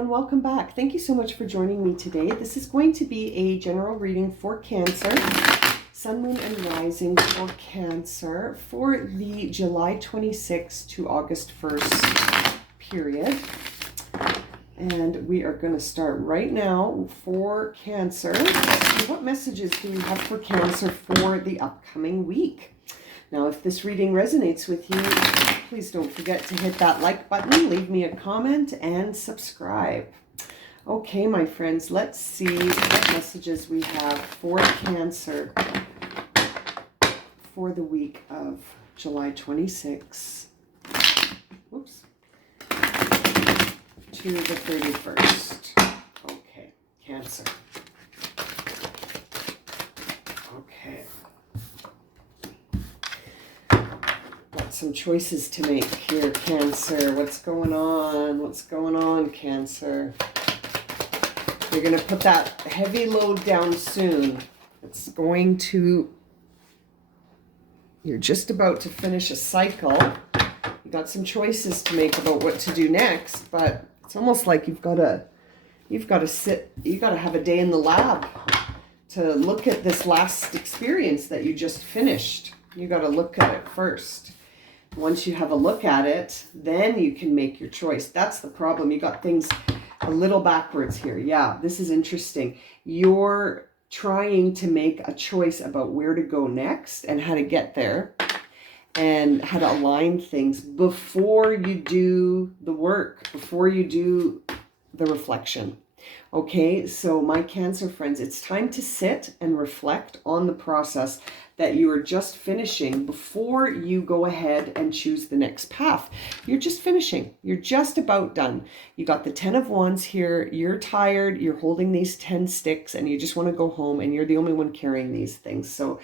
everyone, welcome back. Thank you so much for joining me today. This is going to be a general reading for Cancer, Sun, Moon, and Rising for Cancer for the July 26th to August 1st period. And we are going to start right now for Cancer. What messages do we have for Cancer for the upcoming week? Now, if this reading resonates with you, please don't forget to hit that like button, leave me a comment, and subscribe. Okay, my friends, let's see what messages we have for Cancer for the week of July 26th to the 31st. Okay, Cancer. Okay. Some choices to make here, Cancer. What's going on? What's going on, Cancer? You're going to put that heavy load down soon. It's going to... You're just about to finish a cycle. You got some choices to make about what to do next, but it's almost like you've got to have a day in the lab to look at this last experience that you just finished. You got to look at it first. Once you have a look at it, then you can make your choice. That's the problem. You got things a little backwards here. Yeah, this is interesting. You're trying to make a choice about where to go next and how to get there and how to align things before you do the work, before you do the reflection. Okay, so my Cancer friends, it's time to sit and reflect on the process that you are just finishing before you go ahead and choose the next path. You're just finishing. You're just about done. You got the 10 of Wands here. You're tired. You're holding these 10 sticks and you just want to go home and you're the only one carrying these things. So,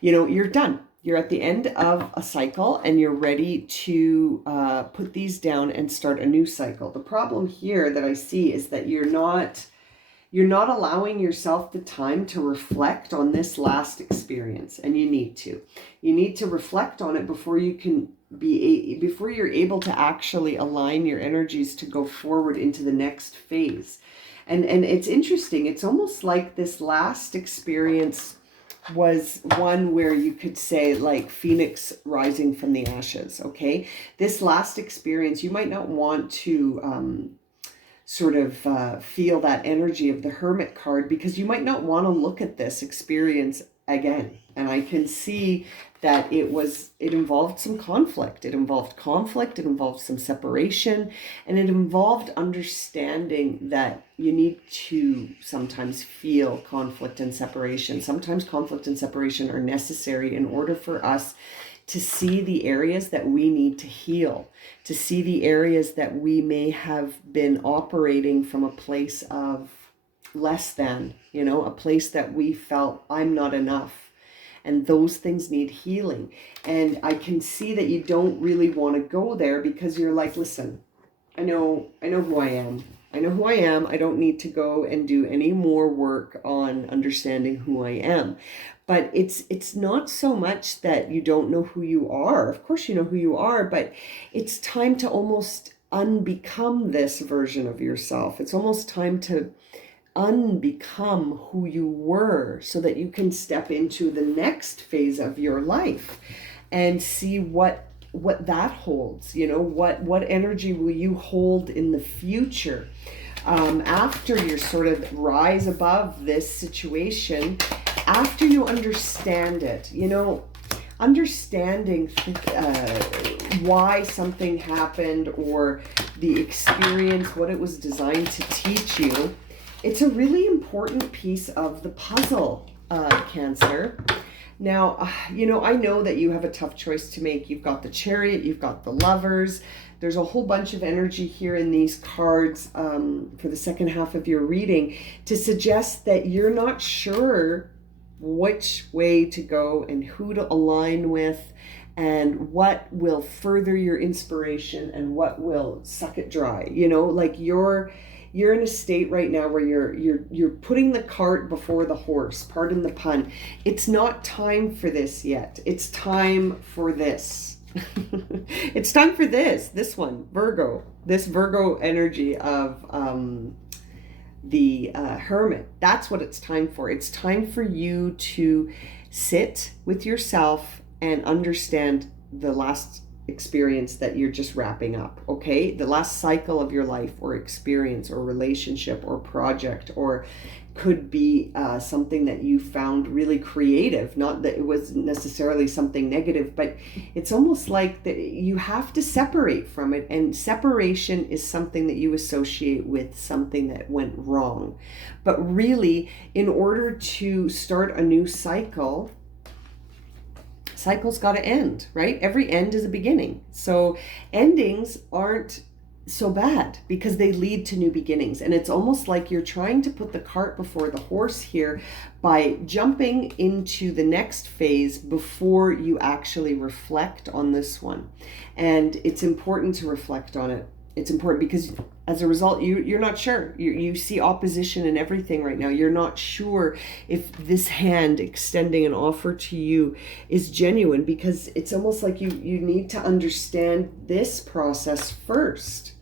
you're done. You're at the end of a cycle and you're ready to put these down and start a new cycle. The problem here that I see is that you're not allowing yourself the time to reflect on this last experience, and you need to. You need to reflect on it before you're able to actually align your energies to go forward into the next phase. And it's interesting. It's almost like this last experience was one where you could say like Phoenix rising from the ashes, okay? This last experience, you might not want to feel that energy of the Hermit card because you might not want to look at this experience again. And I can see that it involved some conflict. It involved some separation, and it involved understanding that you need to sometimes feel conflict and separation. Sometimes conflict and separation are necessary in order for us to see the areas that we need to heal, to see the areas that we may have been operating from a place of less than, a place that we felt I'm not enough. And those things need healing. And I can see that you don't really want to go there because you're like, listen, I know who I am. I know who I am. I don't need to go and do any more work on understanding who I am. But it's not so much that you don't know who you are. Of course you know who you are, but it's time to almost unbecome this version of yourself. It's almost time to unbecome who you were so that you can step into the next phase of your life and see what that holds. What energy will you hold in the future after you sort of rise above this situation, after you understand it. Understanding why something happened or the experience, what it was designed to teach you. It's a really important piece of the puzzle, Cancer. Now, I know that you have a tough choice to make. You've got the Chariot, you've got the Lovers. There's a whole bunch of energy here in these cards for the second half of your reading to suggest that you're not sure which way to go and who to align with and what will further your inspiration and what will suck it dry. You're in a state right now where you're putting the cart before the horse, pardon the pun. It's not time for this yet. It's time for this. It's time for this one, Virgo, this Virgo energy of the Hermit. That's what it's time for. It's time for you to sit with yourself and understand the last experience that you're just wrapping up, okay? The last cycle of your life or experience or relationship or project, or could be something that you found really creative. Not that it was necessarily something negative, but it's almost like that you have to separate from it. And separation is something that you associate with something that went wrong. But really, in order to start a new cycle's got to end, right? Every end is a beginning. So endings aren't so bad because they lead to new beginnings. And it's almost like you're trying to put the cart before the horse here by jumping into the next phase before you actually reflect on this one. And it's important to reflect on it. It's important because as a result, you're not sure. You see opposition in everything right now. You're not sure if this hand extending an offer to you is genuine, because it's almost like you need to understand this process first.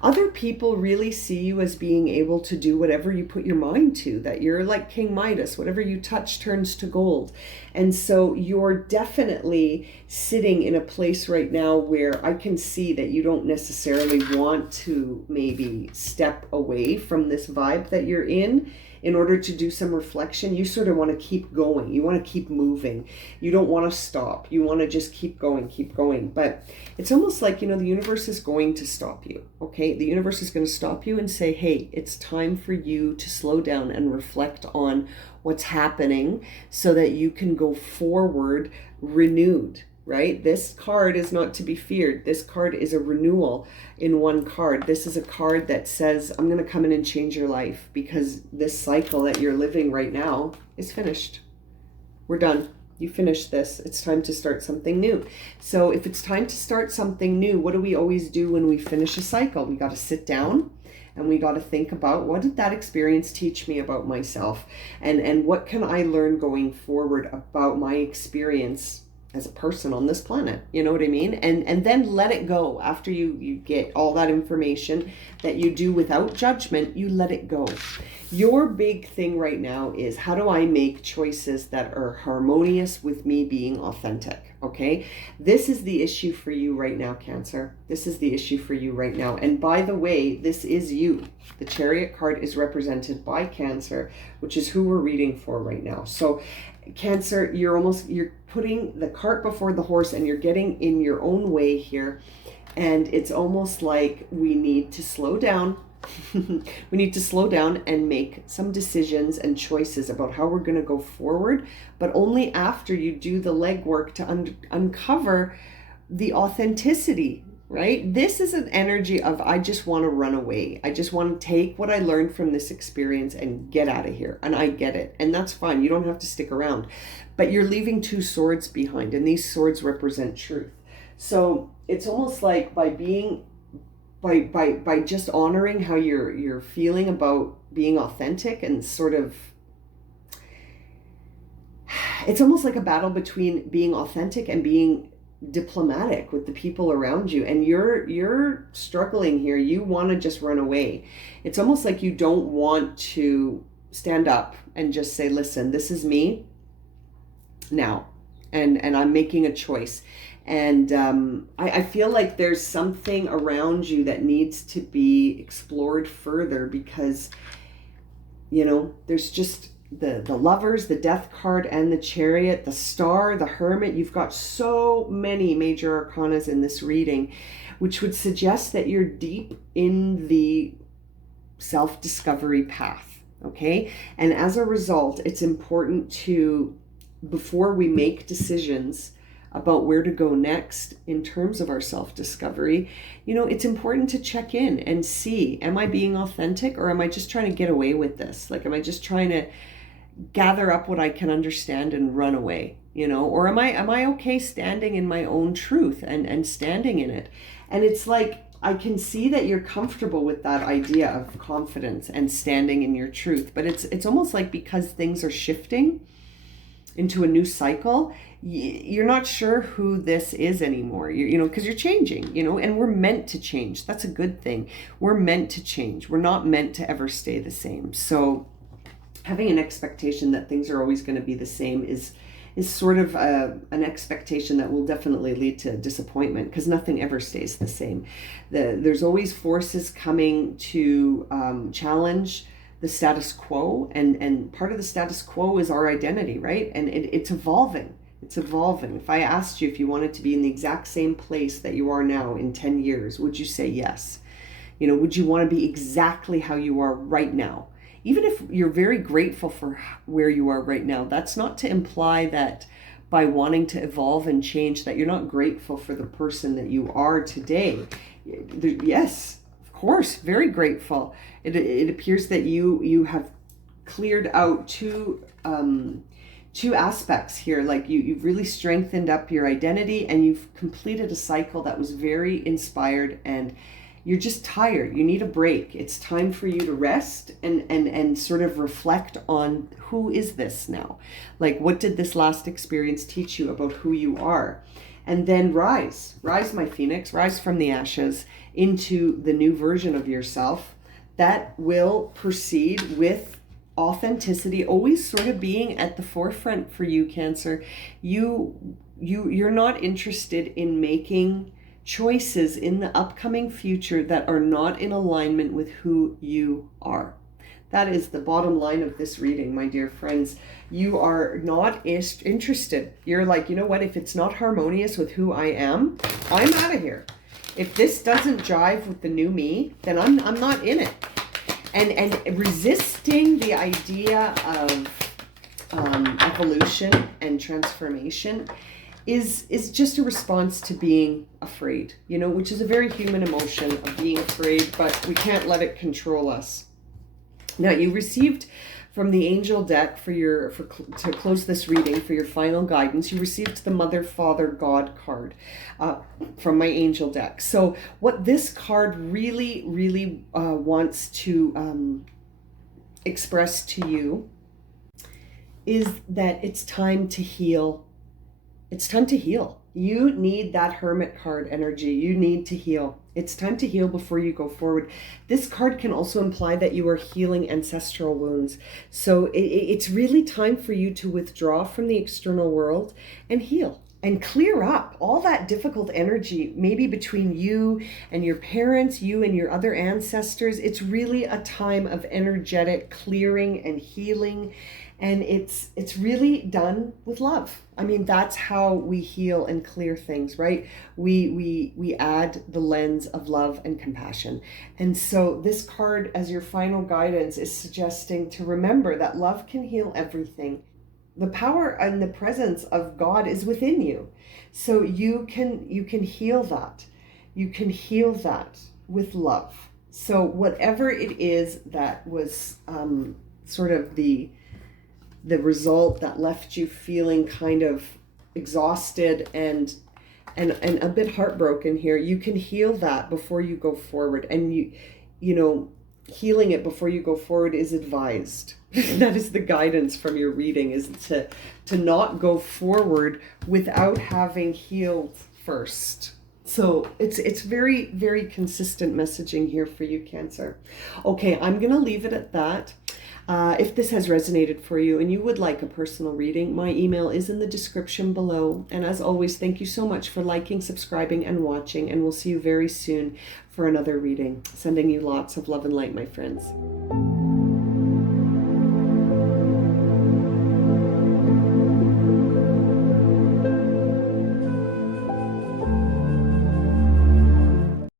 Other people really see you as being able to do whatever you put your mind to, that you're like King Midas, whatever you touch turns to gold. And so you're definitely sitting in a place right now where I can see that you don't necessarily want to maybe step away from this vibe that you're in order to do some reflection. You sort of want to keep going. You want to keep moving. You don't want to stop. You want to just keep going, keep going. But it's almost like, the universe is going to stop you, okay? The universe is going to stop you and say, hey, it's time for you to slow down and reflect on what's happening so that you can go forward renewed. Right? This card is not to be feared. This card is a renewal in one card. This is a card that says, I'm going to come in and change your life because this cycle that you're living right now is finished. We're done. You finished this. It's time to start something new. So if it's time to start something new, what do we always do when we finish a cycle? We got to sit down and we got to think about, what did that experience teach me about myself? And what can I learn going forward about my experience as a person on this planet? You know what I mean? And then let it go. After you get all that information that you do without judgment, you let it go. Your big thing right now is, how do I make choices that are harmonious with me being authentic? Okay? This is the issue for you right now, Cancer. This is the issue for you right now. And by the way, this is you. The Chariot card is represented by Cancer, which is who we're reading for right now. So Cancer, you're putting the cart before the horse and you're getting in your own way here. And it's almost like we need to slow down. We need to slow down and make some decisions and choices about how we're going to go forward, but only after you do the legwork to uncover the authenticity, right? This is an energy of, I just want to run away. I just want to take what I learned from this experience and get out of here. And I get it. And that's fine. You don't have to stick around. But you're leaving two swords behind, and these swords represent truth. So it's almost like by just honoring how you're feeling about being authentic, and sort of, it's almost like a battle between being authentic and being diplomatic with the people around you, and you're struggling here. You want to just run away. It's almost like you don't want to stand up and just say, listen, this is me now, and I'm making a choice. And I feel like there's something around you that needs to be explored further, because there's just the Lovers, the Death card, and the Chariot, the Star, the Hermit. You've got so many major arcanas in this reading, which would suggest that you're deep in the self-discovery path, okay? And as a result, it's important to, before we make decisions about where to go next in terms of our self-discovery, it's important to check in and see, am I being authentic, or am I just trying to get away with this? Like, am I just trying to gather up what I can understand and run away, or am I okay standing in my own truth and standing in it? And it's like, I can see that you're comfortable with that idea of confidence and standing in your truth, but it's almost like, because things are shifting, into a new cycle, you're not sure who this is anymore, because you're changing, and we're meant to change. That's a good thing. We're meant to change. We're not meant to ever stay the same. So having an expectation that things are always going to be the same is sort of an expectation that will definitely lead to disappointment, because nothing ever stays the same. There's always forces coming to challenge the status quo, and part of the status quo is our identity, right? And it's evolving. It's evolving. If I asked you if you wanted to be in the exact same place that you are now in 10 years, would you say yes? Would you want to be exactly how you are right now? Even if you're very grateful for where you are right now, that's not to imply that by wanting to evolve and change that you're not grateful for the person that you are today. Yes, of course, very grateful. It appears that you have cleared out two aspects here. Like you've really strengthened up your identity, and you've completed a cycle that was very inspired, and you're just tired. You need a break. It's time for you to rest and sort of reflect on, who is this now? Like, what did this last experience teach you about who you are? And then rise, my phoenix, rise from the ashes into the new version of yourself that will proceed with authenticity, always sort of being at the forefront for you, Cancer. You're not interested in making choices in the upcoming future that are not in alignment with who you are. That is the bottom line of this reading, my dear friends. You are not interested. You're like, you know what? If it's not harmonious with who I am, I'm out of here. If this doesn't jive with the new me, then I'm not in it. And resisting the idea of evolution and transformation is just a response to being afraid, which is a very human emotion of being afraid, but we can't let it control us. Now, you received from the angel deck to close this reading, for your final guidance, you received the Mother, Father, God card from my angel deck. So what this card really, really wants to express to you is that it's time to heal. It's time to heal. You need that Hermit card energy. You need to heal. It's time to heal before you go forward. This card can also imply that you are healing ancestral wounds. So it's really time for you to withdraw from the external world and heal and clear up all that difficult energy, maybe between you and your parents, you and your other ancestors. It's really a time of energetic clearing and healing. And it's really done with love. I mean, that's how we heal and clear things, right? We add the lens of love and compassion. And so this card, as your final guidance, is suggesting to remember that love can heal everything. The power and the presence of God is within you. So you can heal that. You can heal that with love. So whatever it is that was sort of the result that left you feeling kind of exhausted and a bit heartbroken here, you can heal that before you go forward. And healing it before you go forward is advised. That is the guidance from your reading, is to not go forward without having healed first. So it's very, very consistent messaging here for you, Cancer. Okay, I'm going to leave it at that. If this has resonated for you and you would like a personal reading, my email is in the description below. And as always, thank you so much for liking, subscribing, and watching. And we'll see you very soon for another reading. Sending you lots of love and light, my friends.